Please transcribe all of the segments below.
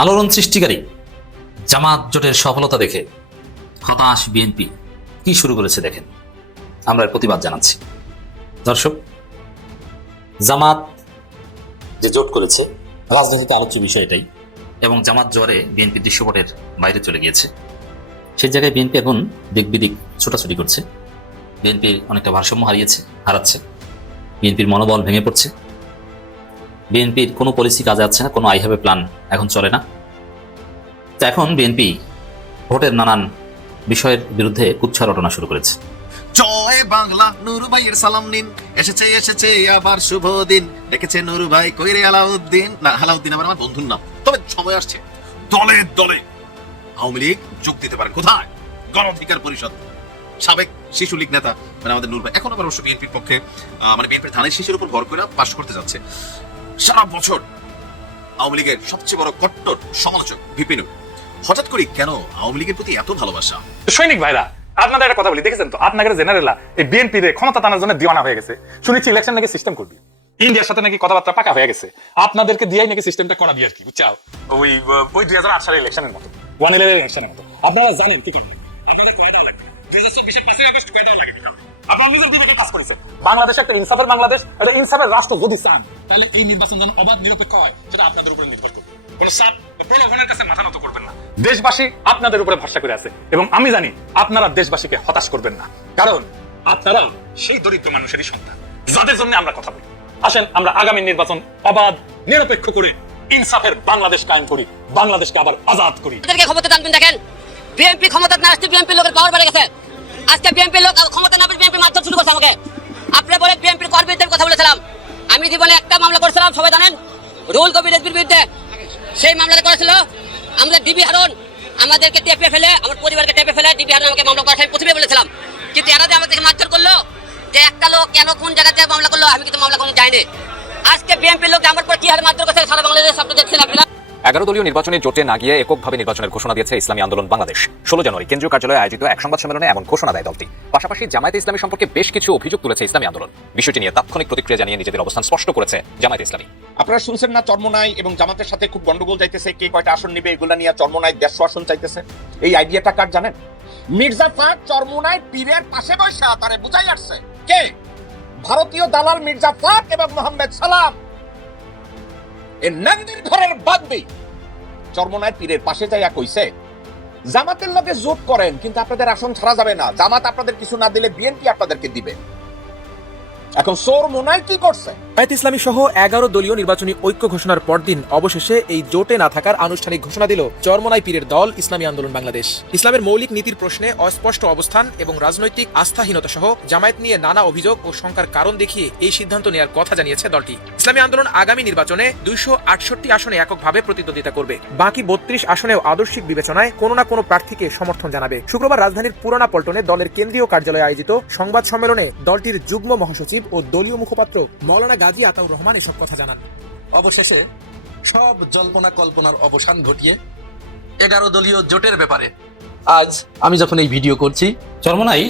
আলোড়ন সৃষ্টিকারী জামাত জোটের সফলতা দেখে হতাশ বিএনপি কি শুরু করেছে দেখেন। আমরা প্রতিবাদ জানাচ্ছি। দর্শক, জামাত যে জোট করেছে রাজনীতিতে আলোচ্য বিষয় এটাই, এবং জামাত জোরে বিএনপি দৃশ্যপটের বাইরে চলে গিয়েছে। সেই জায়গায় বিএনপি এখন দিক বিদিক ছোটাছুটি করছে। বিএনপি অনেকটা ভারসাম্য হারাচ্ছে। বিএনপির মনোবল ভেঙে পড়ছে। বিএনপির কোনো পলিসি কাজে আসছে না, কোনো আই হ্যাভ এ প্ল্যান এখন চলে না। তো এখন বিএনপি ভোটের নানান বিষয়ের বিরুদ্ধে কুচ্ছা রটনা শুরু করেছে। জয় বাংলা, নুরু ভাইয়ের সালাম নিন, এসেছে আবার শুভ দিন, ডেকেছে নুরু ভাই কইরে আলাউদ্দিন। না, আলাউদ্দিন আবার আমার বন্ধুর নাম। তবে সময় আসছে দলে দলে আওয়ামী লীগ যোগ দিতে পারে। কোথায়? গণ অধিকার পরিষদ। সাবেক শিশু লীগ নেতা মানে আমাদের নুরু ভাই এখন আবার অবশ্য বিএনপির পক্ষে, মানে বিএনপির ধানের শীষের উপর ভর করে পাশ করতে যাচ্ছে। সারা বছর আওয়ামী লীগের সবচেয়ে বড় কট্টর সমালোচক ভিপি নুর, হঠাৎ করে কেন আওয়ামী লীগের প্রতি এত ভালোবাসা? সৈনিক ভাইরা, আপনাদের একটা কথা বলি, দেখেছেন তো আপনাদের জেনারেলরা এই বিএনপি রে ক্ষমতা টানার জন্য দিওয়ানা হয়ে গেছে। শুনেছি ইলেকশন নাকি সিস্টেম করবি, ইন্ডিয়ার সাথে নাকি কথাবার্তা পাকা হয়ে গেছে। আপনাদেরকে দিয়েই নাকি সিস্টেমটা করাবি আর কি, বুঝছাও? ওই 2008 সালের ইলেকশনের মতো, 111 ইলেকশনের মতো। আপনারা জানেন কি করবেন? আপনারা নিজের বিবেকে কাজ করেছেন। বাংলাদেশ একটা ইনসাফের বাংলাদেশ, একটা ইনসাফের রাষ্ট্র যদি চান, তাহলে এই নির্বাচন যেন অবাধ নিরপেক্ষ হয়, সেটা আপনাদের উপরে নির্ভর করবে। কোন সাপ প্রলোভনের কাছে মাথা নত করবেন না। দেশবাসী আপনাদের উপরে ভরসা করে আছে, এবং আমি জানি আপনারা দেশবাসীকে হতাশ করবেন না, কারণ আপনারা সেই দরিদ্র মানুষেরই সন্তান যাদের জন্য আমরা কথা বলি। আসেন আমরা আগামী নির্বাচন অবাধ নিরপেক্ষ করে ইনসাফের বাংলাদেশ কায়েম করি, বাংলাদেশকে আবার আজাদ করি। ক্ষমতা টানবেন। দেখেন, বিএনপি ক্ষমতা না আসতে বিএনপি লোকের পাওয়ার বেড়ে গেছে। আজকে বিএনপি লোক ক্ষমতা না পেয়ে বিএনপি মারধর শুরু করছে আমাকে। আপনি বলে বিএনপির কর্মীদের কথা বলেছিলাম। আমি জীবনে একটা মামলা করেছিলাম, সবাই জানেন, রুল কবির রেজবির বিরুদ্ধে। সেই মামলাটা করেছিল আমাদের ডিবি হারুন, আমাদেরকে টেপে ফেলে, আমার পরিবারকে টেপে ফেলে ডিবি হারুন আমাকে মামলা করার আমি প্রথমে বলেছিলাম। কিন্তু এরা যে আমাদেরকে মারধর করলো, যে একটা লোক কেন কোন জায়গাতে মামলা করলো, আমি কিন্তু মামলা কোনো যাইনি। আজকে বিএনপির লোক আমার পর কি হারে মারধর করছে সারা বাংলাদেশের শব্দ দেখছেন আপনারা। 11 দলীয় নির্বাচনী জোটে না গিয়ে এককভাবে নির্বাচনের ঘোষণা দিয়েছে ইসলামী আন্দোলন বাংলাদেশ। 16 জানুয়ারি কেন্দ্রীয় কার্যালয়ে আয়োজিত এক সংবাদ সম্মেলনে এমন ঘোষণা দেয় দলটি। পাশাপাশি জামায়াতে ইসলামী সম্পর্কে বেশ কিছু অভিযোগ তুলেছে ইসলামী আন্দোলন। বিষয়টি নিয়ে তাৎক্ষণিক প্রতিক্রিয়া জানিয়ে নিজেদের অবস্থান স্পষ্ট করেছে জামায়াতে ইসলামী। আপনারা শুনছেন না, চরমোনাই এবং জামাতের সাথে খুব গন্ডগোল যাইতেছে, কে কয়টা আসন নেবে এগুলা নিয়ে। চরমোনাই 150 আসন চাইতেছে। এই আইডিয়াটা কার জানেন? মির্জা ফাহাদ চরমোনাই পীরের পাশে বসে তারে বুঝাই আসছে। কে? ভারতীয় দালাল মির্জা ফাহাদ এবং মোহাম্মদ সালাম। এই নন্দির ঘরের বাগদি চরমোনাই পীরের পাশে যাইয়া কইছে, জামাতের লগে জোট করেন কিন্তু আপনাদের আসন ছাড়া যাবে না, জামাত আপনাদের কিছু না দিলে বিএনপি আপনাদেরকে দিবে। এখন চরমোনাই কি করছে? জামায়াত ইসলামী সহ 11 দলীয় নির্বাচনী ঐক্য ঘোষণার পরদিন অবশেষে এই জোটে না থাকার আনুষ্ঠানিক ঘোষণা দিল চরমোনাই পীরের দল ইসলামী আন্দোলন বাংলাদেশ। ইসলামের মৌলিক নীতির প্রশ্নে অস্পষ্ট অবস্থান এবং রাজনৈতিক আস্থাহীনতা সহ জামায়াত নিয়ে নানা অভিযোগ ও শঙ্কার কারণ দেখিয়ে এই সিদ্ধান্ত নেওয়ার কথা জানিয়েছে দলটি। ইসলামী আন্দোলন আগামী নির্বাচনে 268 আসনে এককভাবে প্রতিদ্বন্দ্বিতা করবে। বাকি 32 আসনেও আদর্শিক বিবেচনায় কোনো না কোনো প্রার্থীকে সমর্থন জানাবে। শুক্রবার রাজধানীর পুরানা পল্টনে দলের কেন্দ্রীয় কার্যালয়ে আয়োজিত সংবাদ সম্মেলনে দলটির যুগ্ম মহাসচিব ও দলীয় মুখপাত্র মাওলানা গাজী আতাউর রহমান এসব কথা জানান। অবশেষে সব জল্পনা কল্পনার অবসান ঘটিয়ে 11 দলীয় জোটের ব্যাপারে আজ আমি যখন এই ভিডিও করছি, চরমোনাই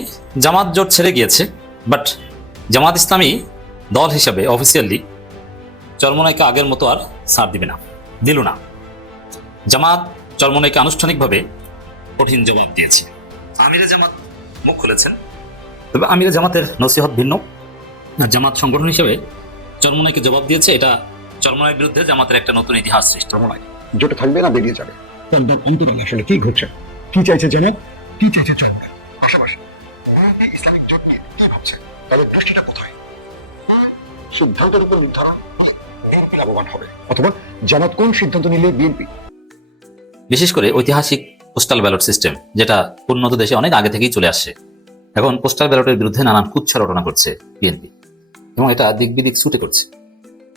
জামাত জোট ছেড়ে গিয়েছে, বাট জামাত ইসলামী দল হিসাবে অফিসিয়ালি চরমোনাইকে আগের মতো আর ছাড় দিবে না, দিল না। জামাত চরমোনাইকে আনুষ্ঠানিকভাবে কঠিন জবাব দিয়েছে। আমিরে জামাত মুখ খুলেছেন, তবে আমিরে জামাতের নসিহত ভিন্ন। জামাত সংগঠন হিসেবে চরমোনাইকে জবাব দিয়েছে। এটা চরমোনাইয়ের বিরুদ্ধে জামাতের একটা নতুন ইতিহাস সৃষ্টি। চরমোনাই জোটে থাকবে না, বেরিয়ে যাবে। অন্তরালে আসলে কি ঘটছে, কি চাইছে জামাত, কি চাইছে চরমোনাই, পাশাপাশি ইসলামিক জোট নিয়ে কি ভাবছে, তাদের দৃষ্টিটা কোথায়? সিদ্ধান্তের উপর নির্ধারণ বিএনপি লাভবান হবে, অথবা জামাত কোন সিদ্ধান্ত নিলে বিএনপি। বিশেষ করে ঐতিহাসিক পোস্টাল ব্যালট সিস্টেম, যেটা উন্নত দেশে অনেক আগে থেকেই চলে আসছে, এখন পোস্টাল ব্যালটের বিরুদ্ধে নানান কুচ্ছা রটনা করছে বিএনপি, এবং এটা দিক বিদিক ছুটে করছে,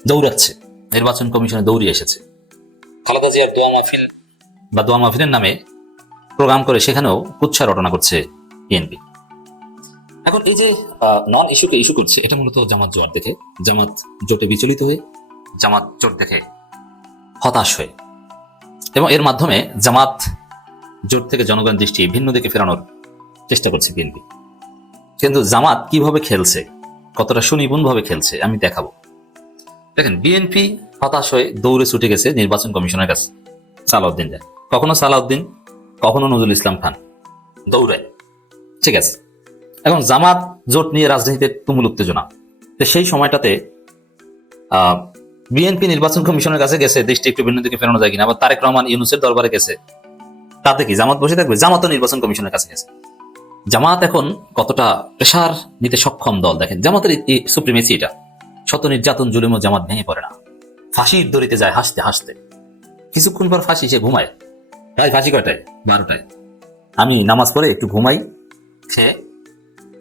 দৌড়াচ্ছে। নির্বাচন কমিশনে দৌড়িয়ে এসেছে। খালেদা জিয়ার দোয়া মাহফিল বা দোয়া মাহফিলের নামে প্রোগ্রাম করে সেখানেও কুচ্ছা রটনা করছে বিএনপি। এখন এই যে নন ইস্যুকে ইস্যু করছে, এটা মূলত জামাত জোয়ার দেখে, জামাত জোটে বিচলিত হয়ে, জামাত জোট দেখে হতাশ হয়ে, এবং এর মাধ্যমে জামাত জোট থেকে জনগণ দৃষ্টি ভিন্ন দিকে ফেরানোর চেষ্টা করছে বিএনপি। কিন্তু জামাত কিভাবে খেলছে, কতটা সুনিপুণভাবে খেলছে আমি দেখাবো। দেখেন, বিএনপি হতাশ হয়ে দৌড়ে ছুটে গেছে নির্বাচন কমিশনের কাছে। সালাউদ্দিন যায়, কখনো সালাউদ্দিন, কখনো নজরুল ইসলাম খান দৌড়ায়। ঠিক আছে, এখন জামাত জোট নিয়ে রাজনীতিতে তুমুল উত্তেজনা। তো সেই সময়টাতে বিএনপি নির্বাচন কমিশনের কাছে গেছে, দৃষ্টি একটু ভিন্ন দিকে ফেরানো যায় কিনা, আবার তারেক রহমান ইউনূসের দরবারে গেছে। তাতে কি জামাত বসে থাকবে? জামাতও নির্বাচন কমিশনের কাছে গেছে। জামাত এখন কতটা প্রেসার নিতে সক্ষম দল দেখেন, জামাতের সুপ্রিমেসি এটা। শত নির্যাতন জুলুমও জামাত ভেঙে পড়ে না, ফাঁসির দড়িতে যায় হাসতে হাসতে। কিছুক্ষণ পর ফাঁসি, সে ঘুমায়। প্রায় ফাঁসি কয়টায়? 12টায়। আমি নামাজ পড়ে একটু ঘুমাই, খেয়ে,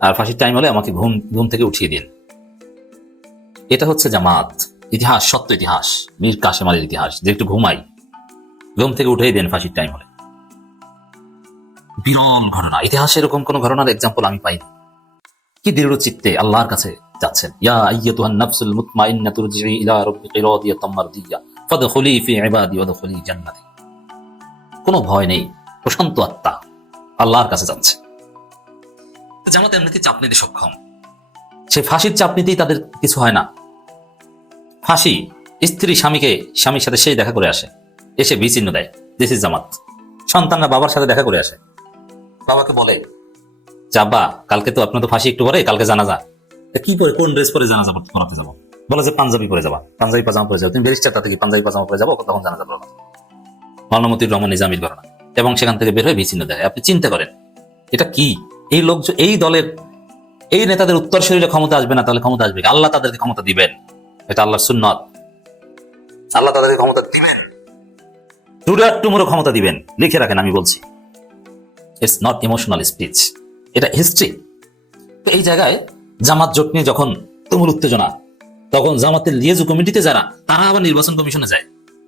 আর ফাঁসির টাইম হলে আমাকে ঘুম থেকে উঠিয়ে দিন। এটা হচ্ছে জামাত ইতিহাস, সত্য ইতিহাস, মীর কাসেম আলীর ইতিহাস, যে একটু ঘুমাই, ঘুম থেকে উঠিয়ে দেন ফাঁসির টাইম হলে। বিরল ঘটনা, ইতিহাসে এরকম কোন ঘটনার এক্সাম্পল আমি পাইনি। কি দৃঢ় চিত্তে আল্লাহর কাছে যাচ্ছেন। ইয়া আইয়াতুহান নাফসুল মুতমাইন্নাহ তুরজিই ইলা রাব্বিকি রাদিয়াতাম মারদিয়া ফাদখুলি ফি ইবাদি ওয়াদখুলি জান্নাতি। কোনো ভয় নেই, প্রশান্ত আত্মা আল্লাহর কাছে যাচ্ছে। জামাত এমনিতে চাপ নিতে সক্ষম, সে ফাঁসির চাপ নিতেই তাদের কিছু হয় না। ফাঁসি, স্ত্রী স্বামীর সাথে সেই দেখা করে আসে, এসে বিচিহ্ন দেয়, দিস ইজ জামাত। সন্তানরা বাবার সাথে দেখা করে আসে, বাবাকে বলে যে আব্বা কালকে তো আপনার তো ফাঁসি একটু পরে, কালকে জানাজা, কি পরে, কোন ড্রেস পরে জানাজা পড়াতে যাবো? বলে যে পাঞ্জাবি পরে যাবা, পাঞ্জাবি পাজামা পরে যাবো। তুমি ব্যারিস্টার, তাতে কি পাঞ্জাবি পাজামা পরে যাবো, তখন জানাজা পড়াবো। মৌলানা রহমান নিজামীর ঘটনা। এবং সেখান থেকে বের হয়ে বিচ্ছিন্ন দেয়। আপনি চিন্তা করেন এটা কি? এই লোক, এই দলের এই নেতাদের উত্তর শরীরে ক্ষমতা আসবে না, তাহলে ক্ষমতা আসবে? আল্লাহ তাদেরকে ক্ষমতা দিবেন, এটা আল্লাহর সুন্নত। আল্লাহ তাদেরকে ক্ষমতা দিবেন, টুমুরো ক্ষমতা দিবেন। লিখে রাখেন, আমি বলছি, ইটস নট ইমোশনাল স্পিচ, এটা হিস্ট্রি। তো এই জায়গায় জামাত জোট নিয়ে যখন তুমুল উত্তেজনা, তখন জামাতের লিয়েজু কমিটিতে যারা, তারা আবার নির্বাচন কমিশনে যায়,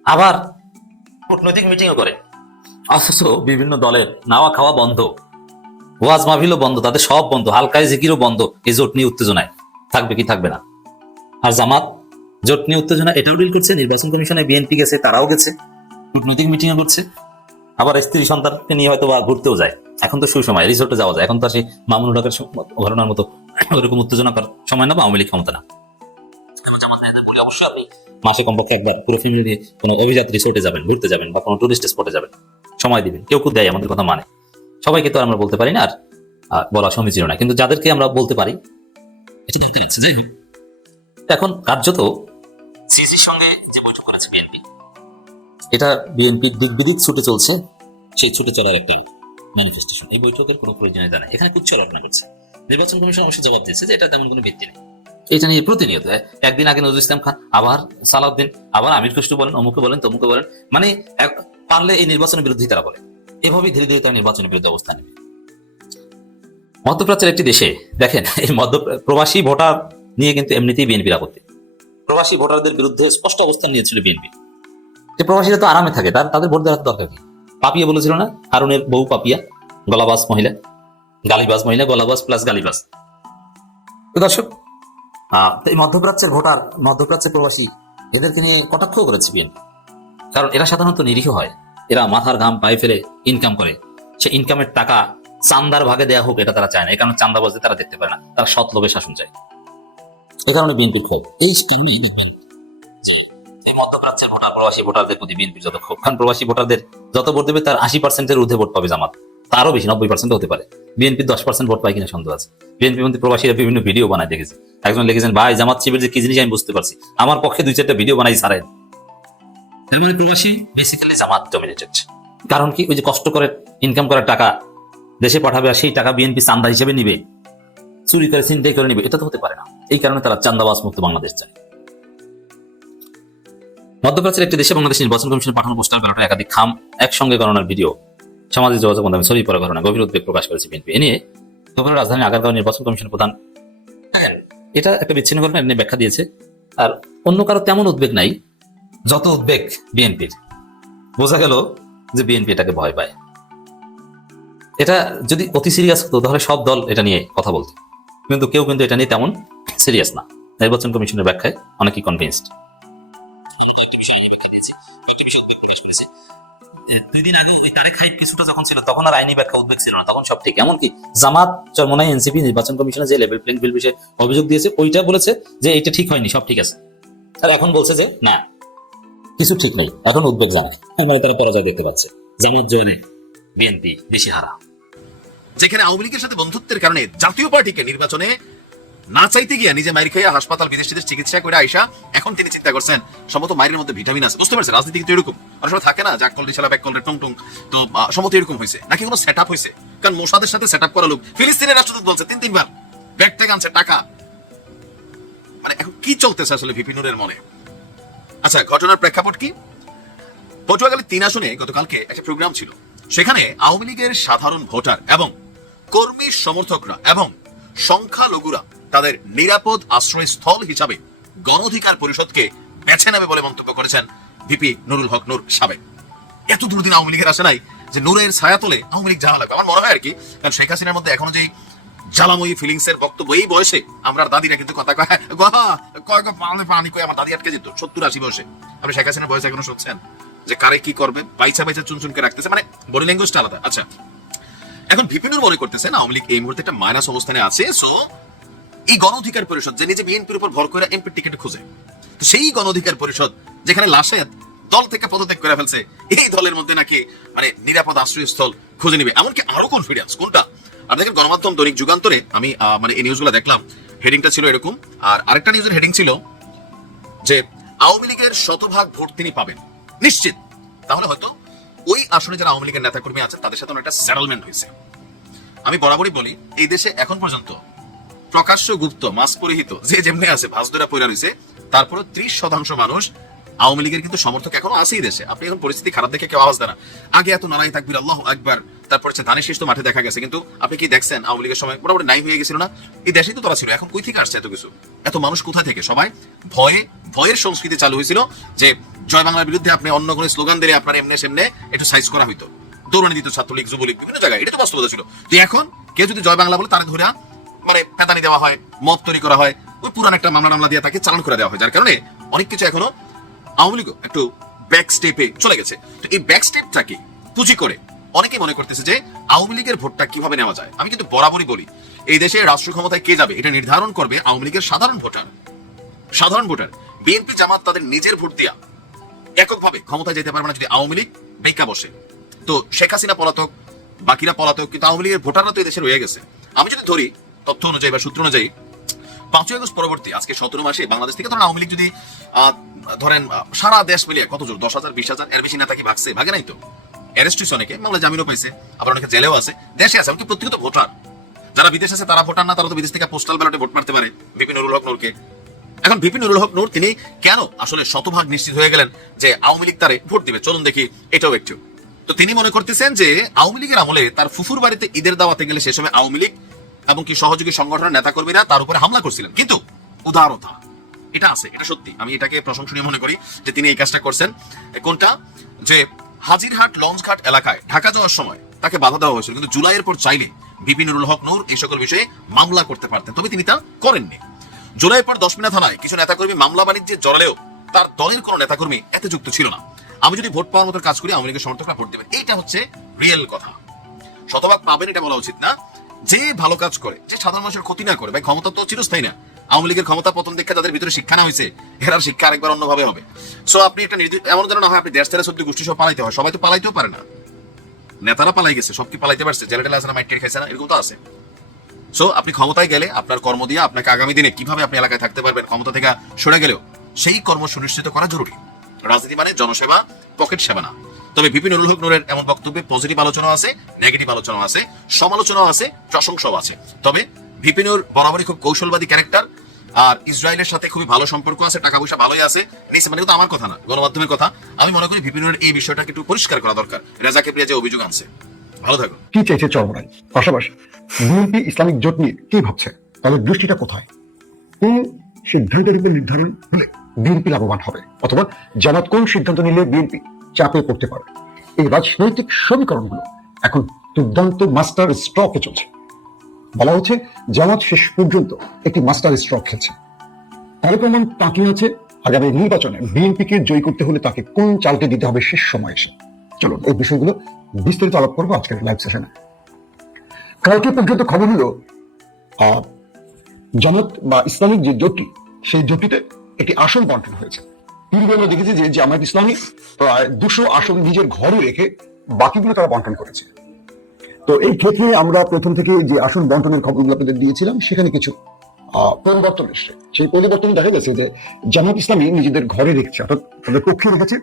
আবার কূটনৈতিক মিটিংও করে। অথচ বিভিন্ন দলের নাওয়া খাওয়া বন্ধ, ওয়াজ মাহফিলও বন্ধ, তাদের সব বন্ধ, হালকায় জিকিরও বন্ধ। এই জোট নিয়ে উত্তেজনায় থাকবে কি থাকবে না? আর জামাত জোট নিয়ে উত্তেজনা এটাও ডিল করছে, নির্বাচন কমিশনে বিএনপি গেছে, তারাও গেছে, কূটনৈতিক মিটিংও করছে, আবার স্ত্রী সন্তানকে নিয়ে হয়তো বা ঘুরতেও যায়। এখন তো সুসময়, রিসোর্টে যাওয়া যায়। এখন তো সেই মামুনুল হকের ঘটনার মতো ওরকম উত্তেজনা করার সময় না, বা আওয়ামী লীগ ক্ষমতা না। অবশ্যই আপনি মাসে কমপক্ষে একবার পুরো ফ্যামিলি নিয়ে কোনো অভিজাত রিসোর্টে যাবেন, ঘুরতে যাবেন, বা কোনো টুরিস্ট স্পটে যাবেন, সময় দিবেন। কেউ দেয়, আমাদের কথা মানে। সবাইকে তো আমরা বলতে পারি না, আর বলা সমীচীন না, কিন্তু যাদেরকে আমরা বলতে পারি এটি ধরতে গেছে। যাই হোক, এখন কার্যত সিসির সঙ্গে যে বৈঠক করেছে বিএনপি, এটা বিএনপির দিক ছুটে চলছে, সেই ছুটে চলার একটা ম্যানিফেস্টেশন। এই বৈঠকের কোনো প্রয়োজনীয়তা নেই, এখানে কুচ্ছ রটনা করছে। নির্বাচন কমিশন অবশ্যই জবাব দিচ্ছে যে এটা তেমন কোনো ভিত্তি নেই। এটা নিয়ে প্রতিনিয়ত একদিন আগে নজরুল ইসলাম খান, আবার সালাউদ্দিন, আবার আমির খুশরু বলেন, অমুকে বলেন, তমুকে বলেন, মানে পারলে এই নির্বাচনের বিরুদ্ধে তারা বলে। এভাবেই ধীরে ধীরে তারা নির্বাচনের বিরুদ্ধে অবস্থান নেবে। মধ্যপ্রাচ্যের একটি দেশে দেখেন, এই প্রবাসী ভোটার নিয়ে কিন্তু এমনিতেই বিএনপির আপত্তি। প্রবাসী ভোটারদের বিরুদ্ধে স্পষ্ট অবস্থান নিয়েছিল বিএনপি, যে প্রবাসীরা তো আরামে থাকে, তাদের ভোট দেওয়ার দরকার কি? পাপিয়া বলেছিল না, হারুনের বউ পাপিয়া, গলাবাজ মহিলা, গালিবাজ মহিলা, গলাবাজ প্লাস গালিবাজ। দর্শক, এই মধ্যপ্রাচ্যের ভোটার, মধ্যপ্রাচ্যের প্রবাসী, এদেরকে নিয়ে কটাক্ষ করেছে বিএনপি। কারণ এরা সাধারণত নিরীহ হয়, এরা মাথার ঘাম পায়ে ফেলে ইনকাম করে, সে ইনকামের টাকা চান্দার ভাগে দেয়া হোক এটা তারা চায় না। এই কারণে চান্দাবাজদের তারা দেখতে পারে না, তারা সৎ লোভে শাসন চায়। এই কারণে বিএনপির ক্ষোভ। এই মধ্যপ্রাচ্যের ভোটার, প্রবাসী ভোটারদের প্রতি বিএনপির যত ক্ষোভ, কারণ প্রবাসী ভোটারদের যত ভোট দেবে তার 80%-এর ঊর্ধ্বে ভোট পাবে জামাত, তারও বেশি, 90% হতে পারে। বিএনপি 10% ভোট পায় কিনা সন্দেহ আছে। বিএনপি মধ্যে প্রবাসীরা বিভিন্ন ভিডিও বানায় দেখেছে। একজন লিখেছেন, ভাই জামাত শিবির যে কি জিনিস আমি বুঝতে পারছি, আমার পক্ষে 2-4টা ভিডিও বানাই ছাড়েন। তার মানে প্রবাসী বেসিক্যালি জামাত ডমিনেটেড। কারণ কি, ওই যে কষ্ট করে ইনকাম করার টাকা দেশে পাঠাবে, আর সেই টাকা বিএনপি চান্দা হিসেবে নিবে, চুরি করে ছিনতাই করে নিবে, এটা তো হতে পারে না। এই কারণে তারা চান্দাবাজ মুক্ত বাংলাদেশ চায়। মধ্যপ্রাচ্যের একটি দেশে বাংলাদেশ নির্বাচন কমিশন পাঠানো পোস্টার ব্যালটে একাধিক খাম একসঙ্গে গণনার ভিডিও সামাজিক যোগাযোগ মাধ্যমে ছড়িয়ে পড়ার ঘটনা গভীর উদ্বেগ প্রকাশ করেছে বিএনপি। এ নিয়ে দুপুরে রাজধানী আগারগাঁও নির্বাচন কমিশনের প্রধান এটা একটা বিচ্ছিন্ন ঘটনা নিয়ে ব্যাখ্যা দিয়েছে। আর অন্য কারো তেমন উদ্বেগ নাই যত উদ্বেগ বিএনপির। বোঝা গেল যে বিএনপি এটাকে ভয় পায়। এটা যদি অতি সিরিয়াস হতো তাহলে সব দল এটা নিয়ে কথা বলতো, কিন্তু কেউ কিন্তু এটা নিয়ে তেমন সিরিয়াস না। নির্বাচন কমিশনের ব্যাখ্যায় অনেকেই কনভিন্সড। 2 দিন আগে ওই তারেক হাইপ কিছুটা যখন ছিল, তখন আর আইনি ব্যাখ্যা উদ্বেগ ছিল না, তখন সব ঠিক। এমনকি জামাত, চরমোনাই, এনসিপি নির্বাচন কমিশনে যে লেভেল প্লেইং ফিল্ড বিষয়ে অভিযোগ দিয়েছে, ওইটা বলেছে যে এটা ঠিক হয়নি, সব ঠিক আছে। আর এখন বলছে যে না, কিছু ঠিক নেই, এখন উদ্বেগ জানায়, মানে তারা পরাজয় দেখতে পাচ্ছে। জামাত জয়ে বিএনপি দিশেহারা। যেখানে আওয়ামী লীগের সাথে বন্ধুত্বের কারণে জাতীয় পার্টিকে নির্বাচনে না চাইতে গিয়া নিজে মাইর খাইয়া হাসপাতাল বিদেশিদের চিকিৎসা করে আইসা এখন তিনি চিন্তা করছেন সম্ভবত মায়ের মধ্যে ভিটামিন আছে। বুঝতে পারছেন রাজনীতি কিন্তু এরকম অনেক সময় থাকে না, যাক কল দিশালা ব্যাক কল রে টং টং। তো সম্ভবত এরকম হয়েছে নাকি কোনো সেট আপ হয়েছে, কারণ মোসাদের সাথে সেট আপ করা লোক ফিলিস্তিনের রাষ্ট্রদূত বলছে 3-3 বার ব্যাগ থেকে আনছে টাকা। মানে এখন কি চলতেছে আসলে ভিপি নুরের মনে? আচ্ছা, ঘটনার প্রেক্ষাপট কি? পটুয়াখালী 3 আসনে গতকালকে একটা প্রোগ্রাম ছিল, সেখানে আওয়ামী লীগের সাধারণ ভোটার এবং কর্মী সমর্থকরা এবং সংখ্যালঘুরা তাদের নিরাপদ আশ্রয়স্থল হিসাবে গণ অধিকার পরিষদকে বেছে নেবে বলে মন্তব্য করেছেন ভিপি নুরুল হক নূর সাবেক। এত দুর্দিন আওয়ামী লীগের আসে নাই যে নূরের ছায়া তোলে আওয়ামী লীগ যাওয়া লাগবে, আমার মনে হয় আর কি। কারণ শেখ হাসিনার মধ্যে এখনো যে জ্বালাময়ী ফিলিংস এর বক্তব্য, এই বয়সে আমরা দাদিরা কিন্তু কথা কয় পানি কয়, আমার দাদি আটকে যেত 70-80 বয়সে। আপনি শেখ হাসিনার বয়সে এখনো শুনছেন যে কারে কি করবে, বাইচা বাইচা চুনচুনকে রাখতেছে, মানে বডি ল্যাঙ্গুয়েজটা আলাদা। আচ্ছা, এখন ভিপিনুর মনে করতেছেন আওয়ামী লীগ এই মুহূর্তে একটা মাইনাস অবস্থানে আছে, সো এই গণ অধিকার পরিষদ যে নিজে বিএনপির উপর ভর করে এমপি টিকিট খুঁজে, তো সেই গণ অধিকার পরিষদ যেখানে লাশেদ দল থেকে পদত্যাগ করে ফেলছে, এই দলের মধ্যে নাকি মানে নিরাপদ আশ্রয়স্থল খুঁজে নিবে, এমনকি আরো কনফিডেন্স। কোনটা? আপনি দেখেন গণমাধ্যম দৈনিক যুগান্তরে আমি মানে এই নিউজগুলো দেখলাম, হেডিংটা ছিল এরকম, আর আরেকটা নিউজের হেডিং ছিল যে আওয়ামী লীগের শতভাগ ভোট তিনি পাবেন নিশ্চিত। তাহলে হয়তো ওই আসনে যারা আওয়ামী লীগের নেতাকর্মী আছেন তাদের সাথে একটা সেটেলমেন্ট হয়েছে। আমি বরাবরই বলি এই দেশে এখন পর্যন্ত প্রকাশ্য গুপ্ত মাস্ক পরিহিত যে যেমনি আছে ভাসদুরা পয়রা রয়েছে, তারপরে 30% মানুষ আওয়ামী লীগের কিন্তু সমর্থক এখনো আছেই দেশে। আপনি এখন পরিস্থিতি খারাপ দেখে কেউ আওয়াজ দেন না। আগে এত নারাই তাকবীর আল্লাহু আকবার, তারপর হচ্ছে ধানের শীষ তো মাঠে দেখা গেছে, কিন্তু আপনি কি দেখছেন আওয়ামী লীগের সময় মোটামুটি নাই হয়ে গেছিল না? এই দেশেই তো তারা ছিল, এখন কই থেকে আসছে এত কিছু? এত মানুষ কোথা থেকে? সবাই ভয়ের সংস্কৃতি চালু হয়েছিল যে জয় বাংলার বিরুদ্ধে আপনি অন্য কোনো স্লোগান দিলে আপনার এমনি সেমনে একটু সাইজ করা হইতো, দৌড়ানি দিত ছাত্রলীগ যুবলীগ বিভিন্ন জায়গায়, এটা তো বাস্তবতা ছিল। তো এখন কেউ যদি জয় বাংলা বলে তার ধরে মানে পেদানি দেওয়া হয়, মত তৈরি করা হয়, ওই পুরান একটা মামলা দিয়ে তাকে চালান করে দেওয়া হয়, যার কারণে অনেক কিছু এখনো আওয়ামী লীগ একটু ব্যাক স্টেপে চলে গেছে। তো এই ব্যাক স্টেপটাকে পুঁজি করে অনেকে মনে করতেছে যে আওয়ামী লীগের ভোটটা কিভাবে নেওয়া যায়। আমি কিন্তু বরাবরই বলি এই দেশে রাষ্ট্র ক্ষমতায় কে যাবে এটা নির্ধারণ করবে আওয়ামী লীগের সাধারণ ভোটার। বিএনপি জামাত তাদের নিজের ভোট দিয়া এককভাবে ক্ষমতায় যেতে পারবে না যদি আওয়ামী লীগ বেকা বসে। তো শেখ হাসিনা পলাতক, বাকিরা পলাতক, কিন্তু আওয়ামী লীগের ভোটাররা তো এই দেশে রয়ে গেছে। আমি যদি ধরি তথ্য অনুযায়ী বা সূত্র অনুযায়ী 5ই আগস্ট পরবর্তী আজকে 17 মাসে বাংলাদেশ থেকে ধরেন আওয়ামী লীগ যদি ধরেন সারা দেশ মিলিয়ে কত জোর 10,000 20,000 এর বেশি নেতা কি ভাগে নাই তো? অ্যারেস্ট হয়েছে অনেকে, বাংলা জামিনও পাইছে, আবার অনেকে জেলেও আছে, দেশে আছে, এমনকি প্রত্যেকটা ভোটার যারা বিদেশ আছে তারা ভোটার না, তারা তো বিদেশ থেকে পোস্টাল ব্যালটে ভোট মারতে পারে ভিপি নুরুল হক নূরকে। এখন ভিপি নুরুল হক নূর তিনি কেন আসলে শতভাগ নিশ্চিত হয়ে গেলেন যে আওয়ামী লীগ তারে ভোট দিবে? চলুন দেখি এটাও একটু। তো তিনি মনে করতেছেন যে আওয়ামী লীগের আমলে তার ফুফুর বাড়িতে ঈদের দাওয়াতে গেলে সে সময় আওয়ামী লীগ এবং কি সহযোগী সংগঠনের নেতাকর্মীরা তার উপরে হামলা করছিলেন, কিন্তু উদারতা এটা আছে, এটা সত্যি, আমি এটাকে প্রশংসনীয় মনে করি যে তিনি এই কাজটা করছেন। কোনটা? যে হাজিরহাট লঞ্চঘাট এলাকায় ঢাকা যাওয়ার সময় তাকে বাধা দেওয়া হয়েছিল, কিন্তু জুলাইয়ের পর চাইলে ভিপি নুরুল হক নূর এই সকল বিষয়ে মামলা করতে পারতেন, তবে তিনি তা করেননি। জুলাইয়ের পর 10 মিনা থানায় কিছু নেতাকর্মী মামলা বাণিজ্যে জড়ালেও তার দলের কোনো নেতাকর্মী এতে যুক্ত ছিল না। আমি যদি ভোট পাওয়ার মতো কাজ করি আওয়ামী লীগের সমর্থকরা ভোট দেবেন, এইটা হচ্ছে রিয়েল কথা। শতভাগ পাবেন এটা বলা উচিত না। যে ভালো কাজ করে, যে সাধারণ মানুষের ক্ষতি না করে, ভাই ক্ষমতা তো চিরস্থায়ী না। আওয়ামী লীগের ক্ষমতা পতন দেখে তাদের ভিতরে শিক্ষা না হয়েছে, এরার শিক্ষা আরেকবার অন্যভাবে হবে। সো আপনি একটা এমন যেন না হয় আপনি দেশ ছেড়ে সত্যি গোষ্ঠী সব পালাইতে হয়, সবাই তো পালাইতেও পারে না। নেতারা পালাই গেছে, সব কি পালাইতে পারছে? জেলে টেলে আছে না, মাইট খাইছে না, এরকম তো আছে। সো আপনি ক্ষমতায় গেলে আপনার কর্ম দিয়ে আপনাকে আগামী দিনে কিভাবে আপনি এলাকায় থাকতে পারবেন, ক্ষমতা থেকে সরে গেলেও সেই কর্ম সুনিশ্চিত করা জরুরি। রাজনীতি মানে জনসেবা, পকেট সেবা না। তবে ভিপি নুরুল হক নূরের এমন বক্তব্যে পজিটিভ আলোচনা আছে, নেগেটিভ আলোচনা আছে, সমালোচনাও আছে, প্রশংসাও আছে। তবে ভিপি নূর বরাবরই খুব কৌশলবাদী ক্যারেক্টার, আর ইসরায়েলের সাথে খুবই ভালো সম্পর্ক আছে, টাকা পয়সা ভালোই আছে, নিচে মানে কিন্তু আমার কথা না, গণমাধ্যমের কথা। আমি মনে করি ভিপি নূরের এই বিষয়টাকে একটু পরিষ্কার করা দরকার। রেজা কিবরিয়া যে অভিযোগ আনছে, ভালো থাকুন। কি চাইছে চরমোনাই? পাশাপাশি বিএনপি ইসলামিক জোট নিয়ে কি ভাবছে? তাদের দৃষ্টিটা কোথায়? কোন সিদ্ধান্তের উপর নির্ধারণ হলে বিএনপি লাভবান হবে, অথবা জামাত কোন সিদ্ধান্ত নিলে বিএনপি চাপে পড়তে পারে? এই রাজনৈতিক সমীকরণগুলো এখন দুর্দান্ত মাস্টার স্ট্রোকে চলছে। বলা হচ্ছে জামাত শেষ পর্যন্ত একটি মাস্টার স্ট্রোক খেলছে। তারেক রহমান তাকিয়ে আছে আগামী নির্বাচনে বিএনপিকে জয়ী করতে হলে তাকে কোন চালটি দিতে হবে শেষ সময় এসে। চলো এই বিষয়গুলো বিস্তারিত আলাপ করবো আজকের লাইভ সেশনে। কালকে পর্যন্ত খবর হলো জামাত বা ইসলামিক যে জোটটি, সেই জোটটিতে একটি আসন বন্টন হয়েছে। পূর্বে আমরা দেখেছি যে জামায়াত ইসলামী প্রায় 200 আসন নিজের ঘরে রেখে বাকিগুলো তারা বন্টন করেছে। তো এই ক্ষেত্রে আমরা প্রথম থেকে যে আসন বন্টনের খবরগুলো আপনাদের দিয়েছিলাম সেখানে কিছু পরিবর্তন এসছে। সেই পরিবর্তন দেখা গেছে যে জামায়াত ইসলামী নিজেদের ঘরে রেখেছে, অর্থাৎ তাদের পক্ষে রেখেছে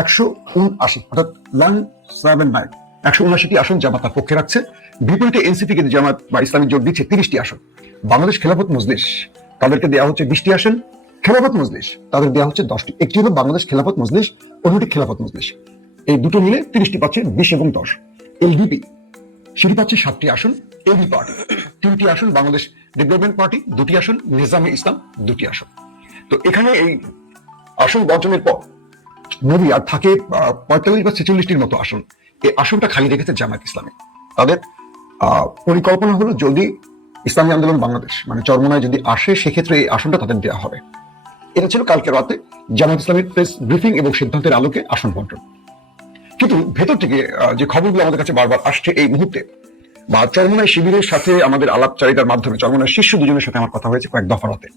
179, অর্থাৎ 179 179টি আসন জামাত তার পক্ষে রাখছে। বিপরীতে এনসিপি কে জামাত বা ইসলামী জোট দিচ্ছে 30টি আসন। বাংলাদেশ খেলাফত মজলিস তাদেরকে দেওয়া হচ্ছে 20টি আসন, খেলাফত মজলিস তাদের দেওয়া হচ্ছে 10টি। একটি হলো বাংলাদেশ খেলাফত মজলিস, অন্যটি খেলাফত মজলিস। এই দুটো মিলে 30টি পাচ্ছে, 20 এবং 10। এলডিপি সেটি পাচ্ছে 7টি আসন, এবি পার্টি 3টি আসন, বাংলাদেশ ডেভেলপমেন্ট পার্টি 2টি আসন, নিজামে ইসলাম 2টি আসন। তো এখানে এই আসন বন্টনের পর নবী আর থাকে 45 বা 46টির মতো আসন। এই আসনটা খালি রেখেছে জামায়াত ইসলামী। তাদের পরিকল্পনা হলো যদি ইসলামী আন্দোলন বাংলাদেশ মানে চরমোনায় যদি আসে সেক্ষেত্রে এই আসনটা তাদের দেওয়া হবে। এটা ছিল কালকে রাতে জামায়াত ইসলামীর প্রেস ব্রিফিং এবং সিদ্ধান্তের আলোকে আসন বন্টন। কিন্তু ভেতর থেকে যে খবরগুলো আমাদের কাছে বারবার আসছে এই মুহূর্তে, বা চরমোনাই শিবিরের সাথে আমাদের আলাপচারিতার মাধ্যমে চরমোনাই শীর্ষ দুজনের সাথে আমার কথা হয়েছে কয়েক দফা রাতে।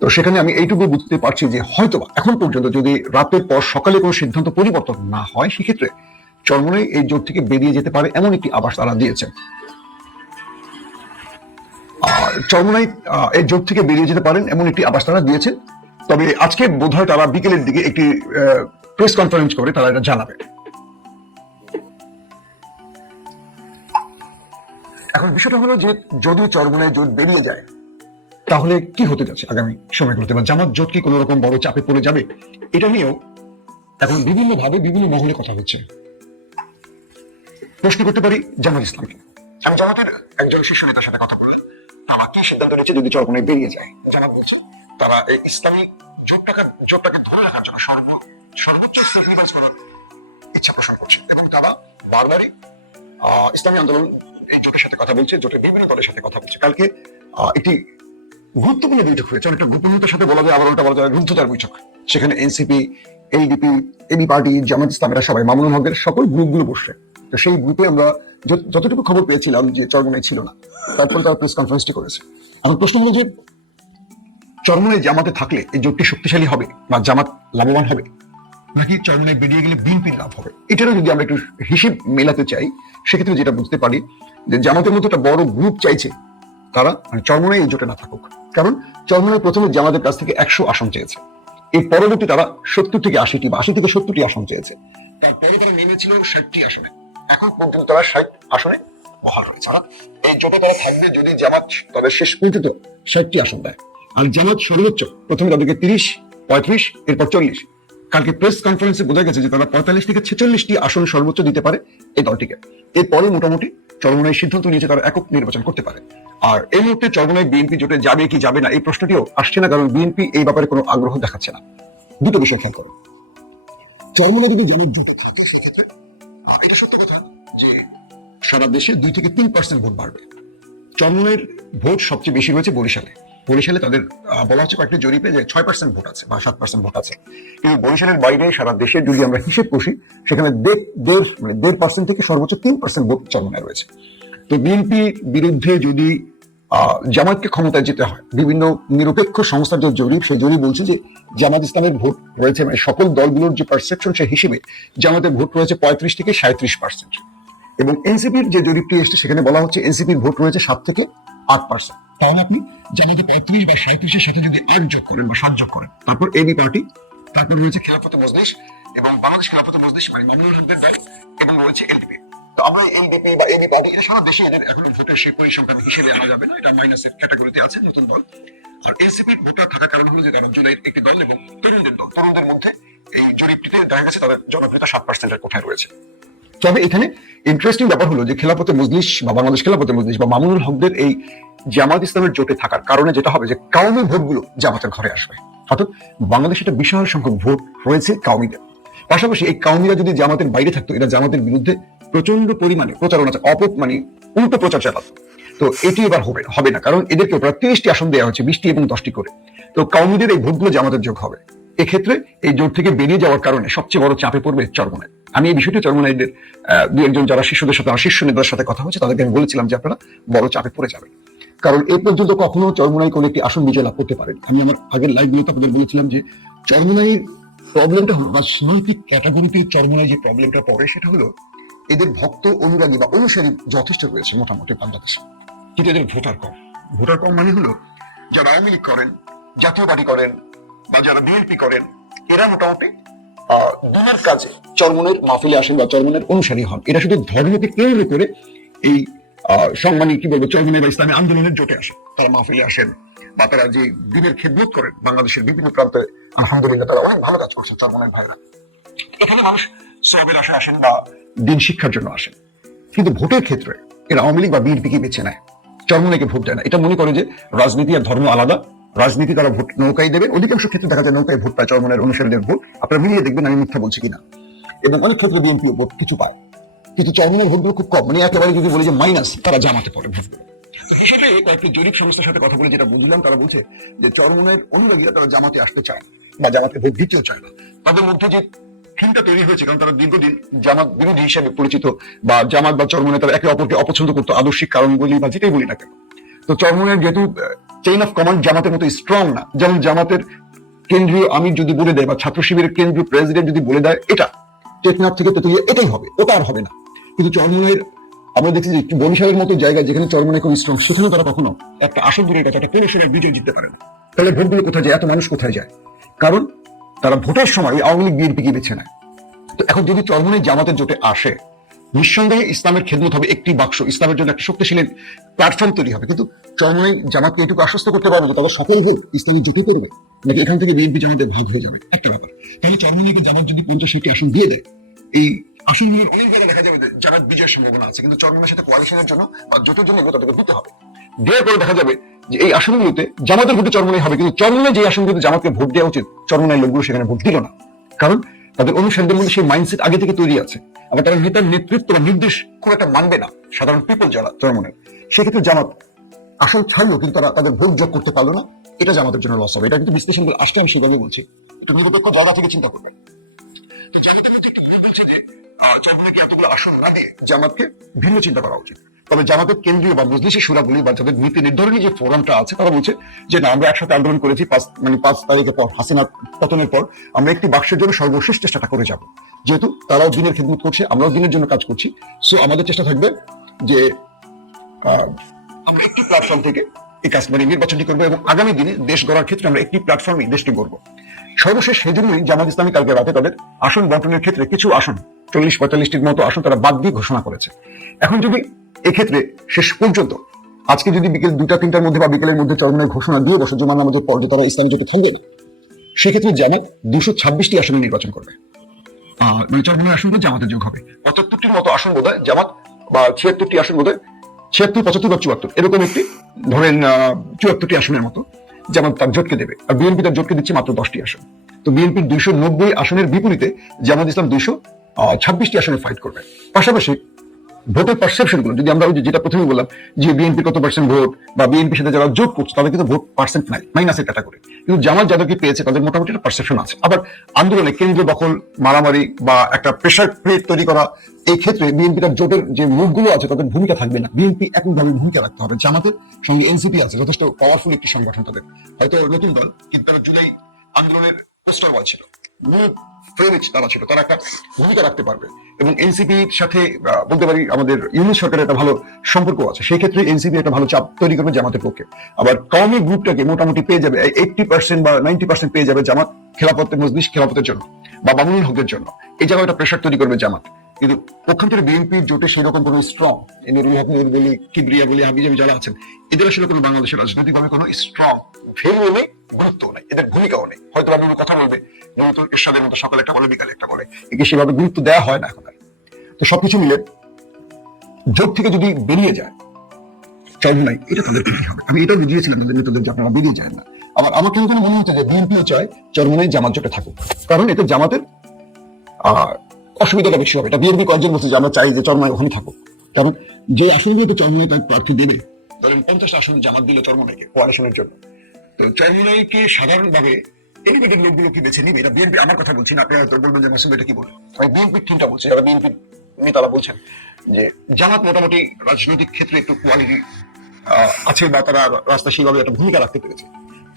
তো সেখানে আমি এইটুকু বুঝতে পারছি যে হয়তোবা এখন পর্যন্ত যদি রাতের পর সকালে কোনো সিদ্ধান্ত পরিবর্তন না হয় সেক্ষেত্রে চরমোনাই এই জোট থেকে বেরিয়ে যেতে পারে এমন একটি আভাস তারা দিয়েছে। চরমোনাই এই জোট থেকে বেরিয়ে যেতে পারেন এমন একটি আভাস তারা দিয়েছেন। তবে আজকে বোধহয় তারা বিকেলের দিকে একটি প্রেস কনফারেন্স করে তারা এটা জানাবে। এখন বিষয়টা হলো যে যদি চরমোনাই জোট বেরিয়ে যায় তাহলে কি হতে যাচ্ছে আগামী সময়গুলোতে, বা জামাত জোট কি কোনো রকম বড় চাপে পড়ে যাবে, এটা নিয়েও এখন বিভিন্ন ভাবে বিভিন্ন মহলে কথা হচ্ছে। প্রশ্ন করতে পারি জামাত ইসলামকে। আমি জামাতের একজন শীর্ষ নেতার সাথে কথা বললাম, আমার কি সিদ্ধান্ত নিচ্ছে যদি চরমোনাই বেরিয়ে যায়। জামাত বলছে তারা এই ইসলামী জোটটাকে ধরে রাখার জন্য সর্বোচ্চ স্যাক্রিফাইস করার ইচ্ছা পোষণ করছে, এবং তারা বারবারই ইসলামী আন্দোলন এই জোটের সাথে কথা বলছে, জোটের বিভিন্ন দলের সাথে কথা বলছে। কালকে একটি গুরুত্বপূর্ণ বৈঠক হয়েছে, অনেকটা গোপনীয়তার সাথে বলা যায়, আবার ওটা বলা যায় রুদ্ধতার বৈঠক। সেখানে এনসিপি, এলডিপি, এবি পার্টি, জামাত ইসলামেরা সবাই, মামুনুল হকের সকল গ্রুপগুলো বসছে। তো সেই গ্রুপে আমরা যতটুকু খবর পেয়েছিলাম যে চরমোনাই ছিল না, তারপরে তারা প্রেস কনফারেন্সটি করেছে। এখন প্রশ্ন হলো যে চরমোনাই জামাতে থাকলে এই জোটটি শক্তিশালী হবে বা জামাত লাভবান হবে, নাকি চরমোনাই বেরিয়ে গেলে বিএনপির লাভ হবে। এটারও যদি আমরা একটু হিসেব মেলাতে চাই সেক্ষেত্রে যেটা বুঝতে পারি যে জামাতের মতো একটা বড় গ্রুপ চাইছে তারা মানে চরমোনাই এই জোটে না থাকুক। কারণ চরমোনাই প্রথমে জামাতের কাছ থেকে 100 আসন চেয়েছে, এর পরবর্তী তারা 70 থেকে 80টি বা 80 থেকে 70টি আসন চেয়েছে, তারপরে তারা নেমেছিল 60টি আসনে। এখন পর্যন্ত তারা 60 আসনে বহাল রয়েছে। এই জোটে তারা থাকবে যদি জামাত তাদের শেষ পর্যন্ত 60টি আসন দেয়। আর জামাত সর্বোচ্চ প্রথমে তাদেরকে 30, 35, এরপর 40। কালকে প্রেস কনফারেন্সে বোঝা গেছে যে তারা 45 থেকে 46টি আসন সর্বোচ্চ দিতে পারে এই দলটিকে। এরপরে মোটামুটি চরমোনাই সিদ্ধান্ত নিয়েছে তারা একক নির্বাচন করতে পারে। আর এই মুহূর্তে চরমোনাই বিএনপি জোটে যাবে কি যাবে না এই প্রশ্নটিও আসছে না, কারণ বিএনপি এই ব্যাপারে কোনো আগ্রহ দেখাচ্ছে না। দুটো বিষয় খেয়াল করো, চরমোনাই যদি জামাত জোটে থাকে সেক্ষেত্রে এটা সত্য কথা যে সারা দেশে 2 থেকে 3% ভোট বাড়বে। চরমোনাইয়ের ভোট সবচেয়ে বেশি রয়েছে বরিশালে। বরিশালে তাদের বলা হচ্ছে কয়েকটি জরিপে যে 6% ভোট আছে বা 7% ভোট আছে। কিন্তু বরিশালের বাইরে সারা দেশে যদি আমরা হিসেব কষি সেখানে 1.5% থেকে সর্বোচ্চ 3% ভোট চরমোনাই রয়েছে। তো বিএনপি বিরুদ্ধে যদি জামায়াতকে ক্ষমতায় যেতে হয়, বিভিন্ন নিরপেক্ষ সংস্থার যে জরিপ, সেই জরিপ বলছে যে জামাত ইসলামের ভোট রয়েছে মানে সকল দলগুলোর যে পারসেপশন সে হিসেবে জামাতের ভোট রয়েছে 35 থেকে 37%। এবং এনসিপির যে জরিপটি এসেছে সেখানে বলা হচ্ছে এনসিপির ভোট রয়েছে 7 থেকে 8%। তাহলে আপনি জামাতে 35 বা 37-এর সাথে যদি 8 যোগ করেন বা 7 যোগ করেন, তারপর এবি পার্টি, তারপর রয়েছে খেলাফত মজলিস এবং বাংলাদেশ খেলাফত মজলিস মানে মামুনুল হকদের দল, এবং রয়েছে এলডিপি। তো আমরা এলডিপি বা এবি পার্টি এটা সারা দেশে এদের এখনো ভোটের সেই পরিসংখ্যান হিসেবে আনা যাবে না, এটা মাইনাসের ক্যাটাগরিতে আছে, নতুন দল। আর এনসিপির ভোটার থাকার কারণ হলো যে তারা জুলাইয়ের একটি দল এবং তরুণদের দল। তরুণদের মধ্যে এই জরিপটিতে দেখা গেছে তাদের জনপ্রিয়তা 7%-এর কোঠায় রয়েছে। তবে এখানে ইন্টারেস্টিং ব্যাপার হলো যে খেলাফতে মজলিস বা বাংলাদেশ খেলাফতে মজলিস বা মামুনুল হকদের এই জামাত ইসলামের জোটে থাকার কারণে যেটা হবে যে কাউমি ভোটগুলো জামাতের ঘরে আসবে। অর্থাৎ বাংলাদেশে একটা বিশাল সংখ্যক ভোট রয়েছে কাউমিদের। পাশাপাশি এই কাউমিরা যদি জামাতের বাইরে থাকতো, এরা জামাতের বিরুদ্ধে প্রচন্ড পরিমাণে প্রচারণা মানে উল্টো প্রচার চালাতো। তো এটি এবার হবে না, কারণ এদেরকে প্রায় 30টি আসন দেওয়া হচ্ছে, 20টি এবং 10টি করে। তো কাউমিদের এই ভোটগুলো জামাতের যোগ হবে। এক্ষেত্রে এই জোট থেকে বেরিয়ে যাওয়ার কারণে সবচেয়ে বড় চাপে পড়বে চরমোনাই। আমি এই বিষয়টি চরমোনাইদের 2-1 যারা শিশুদের সাথে শীর্ষ নেতাদের সাথে কথা হচ্ছে তাদেরকে আমি বলেছিলাম যে আপনারা বড় চাপে পড়ে যাবেন, কারণ এই পর্যন্ত কখনো চরমোনাই কোনো একটি আসন বিজয় লাভ করতে পারেন। আমি আমার আগের লাইভগুলোতে আপনাদের বলেছিলাম যে চরমোনাই প্রবলেমটা হলো রাজনৈতিক ক্যাটাগরিতে চরমোনাই যে প্রবলেমটা পড়ে সেটা হলো এদের ভক্ত অনুরাগী বা অনুসারী যথেষ্ট রয়েছে মোটামুটি বাংলাদেশে, কিন্তু এদের ভোটার কম। ভোটার কম মানে হলো যারা আওয়ামী লীগ করেন, জাতীয় পার্টি করেন বা যারা বিএনপি করেন, এরা মোটামুটি দিনের কাজে চরমোনাইয়ের মাহফিলে আসেন বা চরমোনাইয়ের অনুসারী হন। এরা শুধু ধর্মকে কেন্দ্র করে এই সম্মানী কি বলবো চরমোনাই বা ইসলামী আন্দোলনের জোটে আসে, তারা মাহফিলে আসেন বা তারা যে দিনের খেদমত করেন বাংলাদেশের বিভিন্ন প্রান্তে, আলহামদুলিল্লাহ তারা অনেক ভালো কাজ করছে চরমোনাইয়ের ভাইরা। এখানে মানুষ সওয়াবের আশায় আসেন বা দিন শিক্ষার জন্য আসেন, কিন্তু ভোটের ক্ষেত্রে এরা আওয়ামী লীগ বা বিএনপিকে বেছে নেয়, চরমোনাইকে ভোট দেয় না। এটা মনে করে যে রাজনীতি আর ধর্ম আলাদা, রাজনীতি তারা ভোট নৌকায় দেবে। অধিকাংশ ক্ষেত্রে দেখা যায় নৌকায় ভোট পায় চরমোনাইয়ের অনুসারীদের ভোট, আপনারা মিলিয়ে দেখবেন আমি মিথ্যা বলছি কিনা। এবং অনেক ক্ষেত্রে বিএনপি ভোট কিছু পায়, কিন্তু চরমোনাইয়ের ভোটগুলো খুব কম, মানে একেবারে যদি বলি যে মাইনাস, তারা জামাতে পড়ে ভোটগুলো। সেটাই কয়েকটি জরিপ সংস্থার সাথে কথা বলে যেটা বুঝলাম, তারা বলছে যে চরমোনাইয়ের অনুরাগীরা তারা জামাতে আসতে চায় বা জামাতে ভোট দিতেও চায় না। তাদের মধ্যে যে থিমটা তৈরি হয়েছে, কারণ তারা দীর্ঘদিন জামাত বিরোধী হিসেবে পরিচিত বা জামাত বা চরমোনাই তারা একে অপরকে অপছন্দ করতো, আদর্শিক কারণ বলি বা যেটাই বলি না কেন। তো চরমোনাইয়ের যেহেতু চেইন অফ কমান্ড জামাতের মতো স্ট্রং না, যেমন জামাতের কেন্দ্রীয় আমির যদি বলে দেয় বা ছাত্র শিবিরের কেন্দ্রীয় প্রেসিডেন্ট যদি বলে দেয় এটা টেকনাফ থেকে তেতুলিয়া এটাই হবে, ওটা আর হবে না। কিন্তু চরমোনাইয়ের আমরা দেখছি যে বরিশালের মতো জায়গায় যেখানে চরমোনাই খুব স্ট্রং, সেখানে তারা কখনো একটা আসন দূরের কথা একটা পৌরসভার বিজয় জিততে পারে না। তাহলে ভোটগুলো কোথায় যায়, এত মানুষ কোথায় যায়? কারণ তারা ভোটের সময় আওয়ামী লীগ বিএনপিকে বেছে নেয়। তো এখন যদি চরমোনাই জামাতের জোটে আসে, নিঃসন্দেহে ইসলামের খেদমত হবে একটি বাক্স, ইসলামের জন্য একটা শক্তিশালী প্ল্যাটফর্ম তৈরি হবে। কিন্তু চরমোনাই জামাতকে এটুকু আশ্বস্ত করতে পারবে যে তাদের সকল ভোট ইসলামী জোটে করবে, নাকি এখান থেকে বিএনপি জামাতের ভাগ হয়ে যাবে, একটা ব্যাপার। তাহলে চরমোনাইকে জামাত যদি 50-60টি আসন দিয়ে দেয়, এই আসনগুলোর অনেক জায়গায় দেখা যাবে যে জামাত বিজয়ের সম্ভাবনা আছে, কিন্তু চরমোনাইয়ের সাথে কোয়ালিশনের জন্য বা জোটের জন্য তাদেরকে দিতে হবে। দেওয়ার পরে দেখা যাবে যে এই আসনগুলোতে জামাতের ভোটে চরমোনাই হবে, কিন্তু চরমোনাই যে আসনগুলোতে জামাতকে ভোট দেওয়া উচিত, চরমোনাই লোকগুলো সেখানে ভোট দিল না। কারণ তাদের অনুসারীদের মধ্যে সেই মাইন্ডসেট আগে থেকে তৈরি আছে। আবার তারা নেতার নেতৃত্ব বা নির্দেশ খুব একটা মানবে না সাধারণ পিপল যারা চরমোনাই, সেক্ষেত্রে জামাত আসন ছাড়লো কিন্তু তারা তাদের ভোট যোগ করতে পারলো না, এটা জামাতের জন্য লস হবে। এটা কিন্তু বিশ্লেষণ আসলে আমি সেভাবে বলছি, একটু নিরপেক্ষ জায়গা থেকে চিন্তা করবেন। আসন রাখে জামাতকে ভিন্ন চিন্তা করা উচিত। তবে জামাতের কেন্দ্রীয় বা মজলিসে শুরা বলি বা যাদের নীতি নির্ধারণী যে ফোরামটা আছে, তারা বলছে যে না, আমরা একসাথে আন্দোলন করেছি 5 তারিখের পর, হাসিনা পতনের পর আমরা একটি বাক্সের জন্য সর্বশেষ চেষ্টাটা করে যাব। যেহেতু তারাও দিনের খেদমত করছে, আমরাও দিনের জন্য কাজ করছি, সো আমাদের চেষ্টা থাকবে যে আমরা একটি প্ল্যাটফর্ম থেকে এই কাজ নির্বাচনটি করবো এবং আগামী দিনে দেশ গড়ার ক্ষেত্রে আমরা একটি প্ল্যাটফর্মে দেশটি গড়বো। সর্বশেষ সেজন্যই জামাত ইসলামী কালকে রাতে তাদের আসন বন্টনের ক্ষেত্রে কিছু আসন 40-45টির মতো আসন তারা বাদ দিয়ে ঘোষণা করেছে। এখন যদি এক্ষেত্রে শেষ পর্যন্ত আজকে যদি বিকেল 2-3টার মধ্যে বা বিকেলের মধ্যে চরমোনাই ঘোষণা দিয়ে বসে জুমার নামাজের পর যে তারা ইসলামী জোটে থাকবে না, সেক্ষেত্রে জামাত 226টি আসনে নির্বাচন করবে, মানে চরমোনাই আসনগুলো জামাতের যোগ হবে। 75টির মতো আসন বোধহয় জামাত বা 76টি আসন বোধহয় 76, 75 বা 74 এরকম একটি ধরেন 74টি আসনের মতো জামাত তার জোটকে দেবে। আর বিএনপি তার জোটকে দিচ্ছে মাত্র 10টি আসন। তো বিএনপির 290 আসনের বিপরীতে জামাত ইসলাম 226টি আসনে ফাইট করবে। পাশাপাশি ভোটের পার্সেপশন গুলো যদি আমরা যেটা প্রথমে বললাম যে বিএনপি কত পার্সেন্ট ভোট বা বিএনপির সাথে যারা যোগ করছে তাদের কিন্তু ভোট পার্সেন্ট নাই, মাইনাসের ক্যাটাগরি, কিন্তু জামাত যাদেরকে পেয়েছে তাদের মোটামুটি একটা পার্সেপশন আছে। আবার আন্দোলনে কেন্দ্র দখল, মারামারি বা একটা প্রেশার ক্রিয়েট তৈরি করা, এই ক্ষেত্রে বিএনপি তার জোটের যে মুখগুলো আছে তাদের ভূমিকা থাকবে না, বিএনপি এককভাবে ভূমিকা রাখতে হবে। জামাতের সঙ্গে এনসিপি আছে, যথেষ্ট পাওয়ারফুল একটি সংগঠন তাদের, হয়তো নতুন দল কিন্তু তারা জুলাই আন্দোলনের পোস্টার বয় ছিল, তারা ছিল, তারা একটা ভূমিকা রাখতে পারবে। এবং এনসিপির সাথে বলতে পারি আমাদের ইউনিট সরকারের একটা ভালো সম্পর্ক আছে, সেই ক্ষেত্রে এনসিপি একটা ভালো চাপ তৈরি করবে জামাতের পক্ষে। আবার কওমি গ্রুপটাকে মোটামুটি পেয়ে যাবে 80% বা 90% পেয়ে যাবে জামাত খেলাফতের মজলিস খেলাফতের জন্য বা বামুনুল হকের জন্য, এই জায়গায় একটা প্রেশার তৈরি করবে জামাত। কিন্তু পক্ষান্তরে বিএনপির জোটে সেই রকম কোনো স্ট্রং নুরুল হক নূর বলি, কিবরিয়া বলি, হাবিজাবি যারা আছেন, এদের আসলে কোনো বাংলাদেশের রাজনৈতিকভাবে কোনো স্ট্রং ভ্যালু নেই, গুরুত্ব নেই, এদের ভূমিকাও নেই। হয়তো আপনি কথা বলবে যেহেতু এরশাদের মতো সকালে একটা বলে বিকালে একটা বলে, একে সেভাবে গুরুত্ব দেওয়া হয় না এখন আর। তো সবকিছু মিলে জোট থেকে যদি বেরিয়ে যায় চরমোনাই, এটা তাদের কি হবে? আমি এটাও বুঝিয়েছিলাম তাদের নেতাদের যে আপনারা বেরিয়ে যায় না। আবার আমার কেন মনে হচ্ছে যে বিএনপিও চায় চরমোনাই জামাত জোটে থাকুক, কারণ এতে জামাতের অসুবিধাটা বেশি হবে। এটা বিএনপি কয়েকজন বলছে যে আমরা চাই যে চরমোনাই ওখানে থাকুক, কারণ যে আসনগুলোতে চরমোনাই তার প্রার্থী দেবে, ধরেন 50 আসন জামাত দিল চরমোনাইকে কোয়ালিশনের জন্য, তো চরমোনাইকে সাধারণভাবে এলিভেটেড লোকগুলো কি বেছে নিবে? এটা বিএনপি, আমার কথা বলছি না, আপনি হয়তো বলবেন যে মাসুদ এটা কি বলে, আমি বিএনপির টিমটা বলছি, যারা বিএনপির নেতারা বলছেন যে জামাত মোটামুটি রাজনৈতিক ক্ষেত্রে একটু কোয়ালিটি আছে বা তারা রাস্তা সেইভাবে একটা ভূমিকা রাখতে পেরেছে।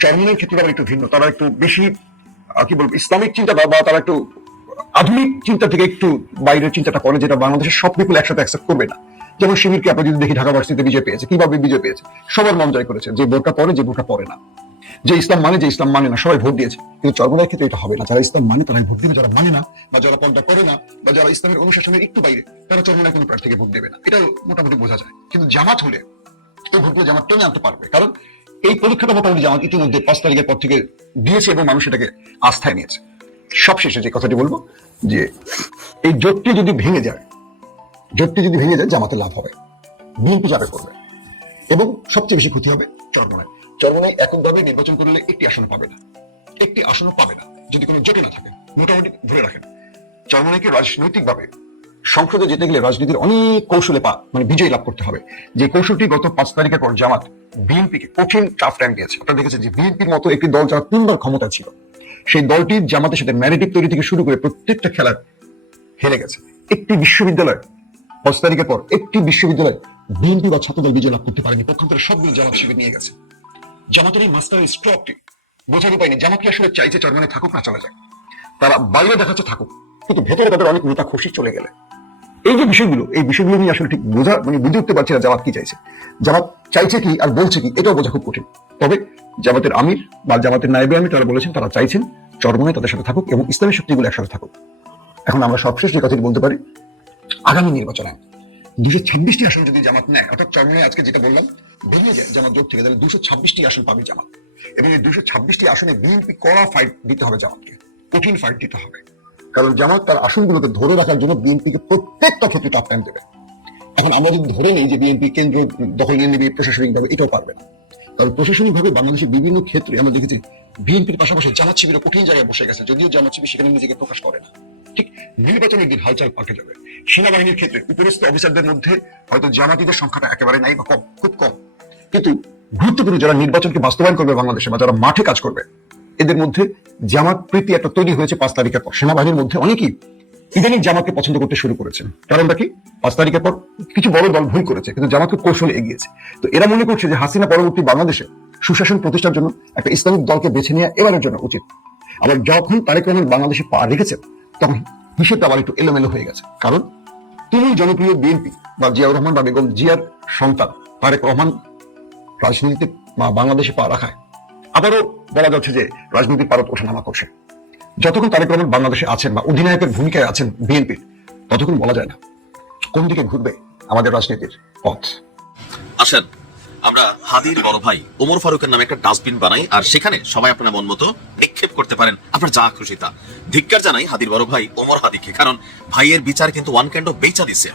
চরমোনাইয়ের ক্ষেত্রে আবার একটু ভিন্ন, তারা একটু বেশি কি বলবো ইসলামিক চিন্তা বা তারা একটু আধুনিক চিন্তা থেকে একটু বাইরের চিন্তাটা করে, যেটা বাংলাদেশের সব পিপল একসাথে অ্যাকসেপ্ট করবে না। যেমন শিবিরকে আমরা যদি দেখি ঢাকা ভার্সিটিতে বিজয় পেয়েছে, কিভাবে বিজয় পেয়েছে, সবার মন জয় করেছে, যে ভোটটা পড়ে যে ভোটটা পড়ে না, যে ইসলাম মানে যে ইসলাম মানে না, সবাই ভোট দিয়েছে। কিন্তু চরমোনাইয়ের ক্ষেত্রে এটা হবে না, যারা ইসলাম মানে তারাই ভোট দেবে, যারা মানে না বা যারা পর্দা করে না বা যারা ইসলামের অনুশাসনের একটু বাইরে তারা চরমোনাই কোনো প্রার্থীকে ভোট দেবে না। এটা মোটামুটি বোঝা যায়। কিন্তু জামাত হলে এই ভোটগুলো জামাত টেনে আনতে পারবে, কারণ এই পরীক্ষাটা মোটামুটি জামাত ইতিমধ্যে 5 তারিখের পর থেকে দিয়েছে এবং মানুষ এটাকে আস্থায় নিয়েছে। সবশেষে যে কথাটি বলবো যে এই জোটটি যদি ভেঙে যায়, জামাতে লাভ হবে, বিএনপি যাবে করবে, এবং সবচেয়ে বেশি ক্ষতি হবে চরমোনাই। চরমোনাই এককভাবে নির্বাচন করলে একটি আসনও পাবে না যদি কোনো জোটে না থাকে। মোটামুটি ধরে রাখেন চরমোনাইকে রাজনৈতিকভাবে সংসদে যেতে গেলে রাজনীতির অনেক কৌশলে মানে বিজয় লাভ করতে হবে। যে কৌশলটি গত 5 তারিখের পর জামাত বিএনপিকে কঠিন টাফ টাইম দিয়েছে। আপনারা দেখেছেন যে বিএনপির মতো একটি দল যারা 3বার ক্ষমতা ছিল, সেই দলটি জামাতের সাথে ন্যারেটিভ তৈরি থেকে শুরু করে প্রত্যেকটা খেলার হেরে গেছে। একটি বিশ্ববিদ্যালয় 5 তারিখের পর বিএনপি বা ছাত্রদল বিজয় লাভ করতে পারেনি, পক্ষান্তরে সবগুলো জামাত শিবির নিয়ে গেছে। জামাতের এই মাস্টার স্ট্রোকটি বোঝাতে পারেনি জামাত কি আসলে চাইছে চরমোনাই থাকুক না চলে যায়। তারা বাইরে দেখাচ্ছে থাকুক, কিন্তু ভেতরে তাদের অনেক নেতা খুশি চলে গেলে। এই যে বিষয়গুলো নিয়ে আসলে ঠিক বুঝে উঠতে পারছি না জামাত কি চাইছে, জামাত চাইছে কি আর বলছে কি, এটাও বোঝা খুব কঠিন। তবে জামাতের আমির বা জামাতের নায়েবে আমির তারা বলেছেন তারা চাইছেন চরমোনাই তাদের সাথে থাকুক এবং ইসলামী শক্তিগুলো একসাথে থাকুক। এখন আমরা সবশেষ যে কথাটি বলতে পারি, আগামী নির্বাচনে 226টি আসন যদি জামাত নেয়, অর্থাৎ চরমোনাই আজকে যেটা বললাম বেরিয়ে যায় জামাত জোট থেকে, তাহলে 226টি আসন পাবে জামাত, এবং এই 226টি আসনে বিএনপি কড়া ফাইট দিতে হবে, জামাতকে কঠিন ফাইট দিতে হবে। কারণ জামাত তার আসনগুলোকে ধরে রাখার জন্য বিএনপিকে প্রত্যেকটা ক্ষেত্রে টাফ টাইম দেবে। এখন আমরা যদি ধরে নেই যে বিএনপি কেন্দ্র দখল নিয়ে নেবে প্রশাসনিকভাবে, এটাও পারবে না। কারণ প্রশাসনিকভাবে বাংলাদেশের বিভিন্ন ক্ষেত্রে আমরা দেখেছি বিএনপির পাশাপাশি জামাত শিবিরও কঠিন জায়গায় বসে গেছে, যদিও জামাত শিবির সেখানে নিজেকে প্রকাশ করে না। ঠিক নির্বাচনের দিন হালচাল পাল্টে যাবে। সেনাবাহিনীর ক্ষেত্রে উপরস্থ অফিসারদের মধ্যে হয়তো জামাতিদের সংখ্যাটা একেবারে নাই বা কম, খুব কম, কিন্তু গুরুত্বপূর্ণ যারা নির্বাচনকে বাস্তবায়ন করবে বাংলাদেশে বা যারা মাঠে কাজ করবে, এদের মধ্যে জামাত প্রীতি একটা তৈরি হয়েছে 5 তারিখের পর। সেনাবাহিনীর মধ্যে অনেকেই ইদানিং জামাতকে পছন্দ করতে শুরু করেছেন। কারণটা কি, 5 তারিখের পর কিছু বড় দল ভুল করেছে, কিন্তু জামাতকে কৌশলে এগিয়েছে। তো এরা মনে করছে যে হাসিনা পরবর্তী বাংলাদেশে সুশাসন প্রতিষ্ঠার জন্য একটা ইসলামিক দলকে বেছে নেওয়া এবারের জন্য উচিত। আবার যখন তারেক রহমান বাংলাদেশে পা রেখেছেন, তখন হিসেবটা আবার একটু এলোমেলো হয়ে গেছে। কারণ তুমি জনপ্রিয় বিএনপি বা জিয়াউর রহমান বা বেগম জিয়ার সন্তান তারেক রহমান রাজনীতিতে বাংলাদেশে পা রাখায় আবারও বলা যাচ্ছে যে রাজনীতির পারদ ওঠানামা করছে। যতক্ষণ তারেক রহমান বাংলাদেশে আছেন বা অধিনায়কের ভূমিকায় আছেন বিএনপির, ততক্ষণ বলা যায় না কোন দিকে ঘুরবে আমাদের রাজনীতির পথ। আসেন আমরা হাদির বড় ভাই ওমর ফারুকের নামে একটা ডাস্টবিন বানাই, আর সেখানে সবাই আপনার মন মতো নিক্ষেপ করতে পারেন আপনার যা খুশি তা। ধিক্কার জানাই হাদির বড় ভাই ওমর হাদিকে, কারণ ভাইয়ের বিচার কিন্তু ওয়ান কাইন্ড অফ বেচা দিছে।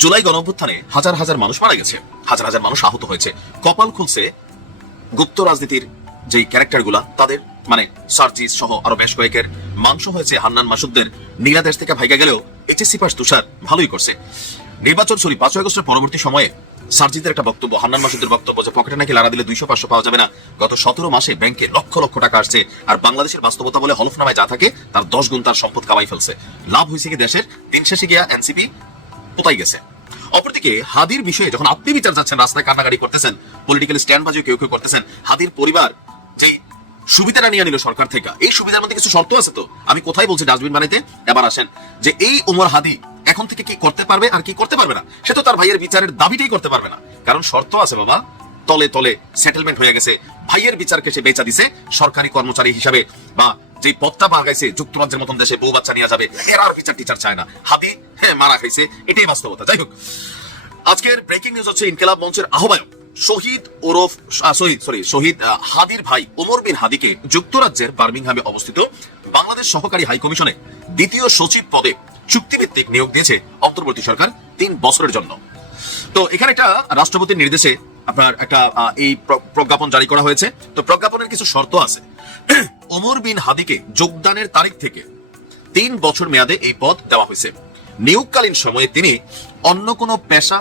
জুলাই গণঅভ্যুত্থানে হাজার হাজার মানুষ মারা গেছে, হাজার হাজার মানুষ আহত হয়েছে। কপাল খুলছে গুপ্ত রাজনীতির যে ক্যারেক্টার গুলা, তাদের মানে সার্জিস সহ আরো বেশ কয়েকের মাংস হয়েছে। হান্নান মাসুদদের নীলাদেশ থেকে ভাইগা গেলেও এইচএসসি পাস তুষার ভালোই করছে। নির্বাচন 5 আগস্টের পরবর্তী সময়ে সার্জিদের একটা বক্তব্য, হান্নান মাসুদের বক্তব্য যে পকেটে নাকি লাড়া দিলে 200-500 পাওয়া যাবে না। গত 17 মাসে ব্যাংকে লক্ষ লক্ষ টাকা আসছে, আর বাংলাদেশের বাস্তবতা বলে হলফনামায় যা থাকে তার 10 গুণ তার সম্পদ কামাই ফেলছে। লাভ হয়েছে কি দেশের, দিন শেষে গিয়া এনসিপি পোতাই গেছে। অপরদিকে হাদির বিষয়ে যখন আপনি বিচার যাচ্ছেন, রাস্তায় কান্নাকাটি করতেছেন, পলিটিক্যাল স্ট্যান্ড বাজিয়ে কেউ করতেছেন, হাদির পরিবার যেই সুবিধাটা নিয়ে নিল সরকার থেকে, এই সুবিধার মধ্যে কিছু শর্ত আছে। তো আমি কোথায় বলছি ডাস্টবিন বানাইতে, এবার আসেন যে এই ওমর হাদি এখন থেকে কি করতে পারবে আর কি করতে পারবে না, সে তো তার ভাইয়ের বিচারের দাবিটাই করতে পারবে না। কারণ শর্ত আছে বাবা, তলে তলে সেটেলমেন্ট হয়ে গেছে। ভাইয়ের বিচারকে সে বেচা দিছে সরকারি কর্মচারী হিসাবে, বা যে পদটা বাগাইছে যুক্তরাজ্যের মতন দেশে বউ বাচ্চা নিয়ে যাবে, এর আর বিচার টিচার চায় না। হাদি মারা খাইছে, এটাই বাস্তবতা। যাই হোক, আজকের ব্রেকিং নিউজ হচ্ছে ইনকিলাব মঞ্চের আহ্বায়ক শহীদ হাদির ভাই ওমর বিন হাদিকে যুক্তরাজ্যের বার্মিংহামে অবস্থিত বাংলাদেশ সহকারী হাই কমিশনে 2য় সচিব পদে চুক্তিভিত্তিক নিয়োগ দিয়েছে অন্তর্বর্তী সরকার 3 বছরের জন্য। তো এখানে একটা রাষ্ট্রপতির নির্দেশে আপনার একটা এই প্রজ্ঞাপন জারি করা হয়েছে। তো প্রজ্ঞাপনের কিছু শর্ত আছে। ওমর বিন হাদিকে যোগদানের তারিখ থেকে 3 বছর মেয়াদে এই পদ দেওয়া হয়েছে। নিয়োগকালীন সময়ে তিনি অন্য কোনো পেশা,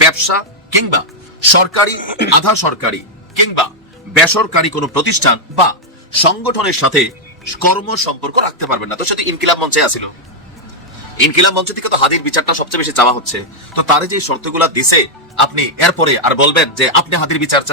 ব্যবসা কিংবা সরকারি, আধা সরকারি কিংবা বেসরকারি কোনো প্রতিষ্ঠান বা সংগঠনের সাথে কর্ম সম্পর্ক রাখতে পারবেন না। তো সেটা ইনকিলাব মঞ্চে আসিল, ইনকিলাব মঞ্চ থেকে তো হাদির বিচারটা সবচেয়ে বেশি চাওয়া হচ্ছে। তো তার যে শর্তগুলা দিছে, আপনি এরপরে আর বলবেন যে আপনি হাদির বিচার চান?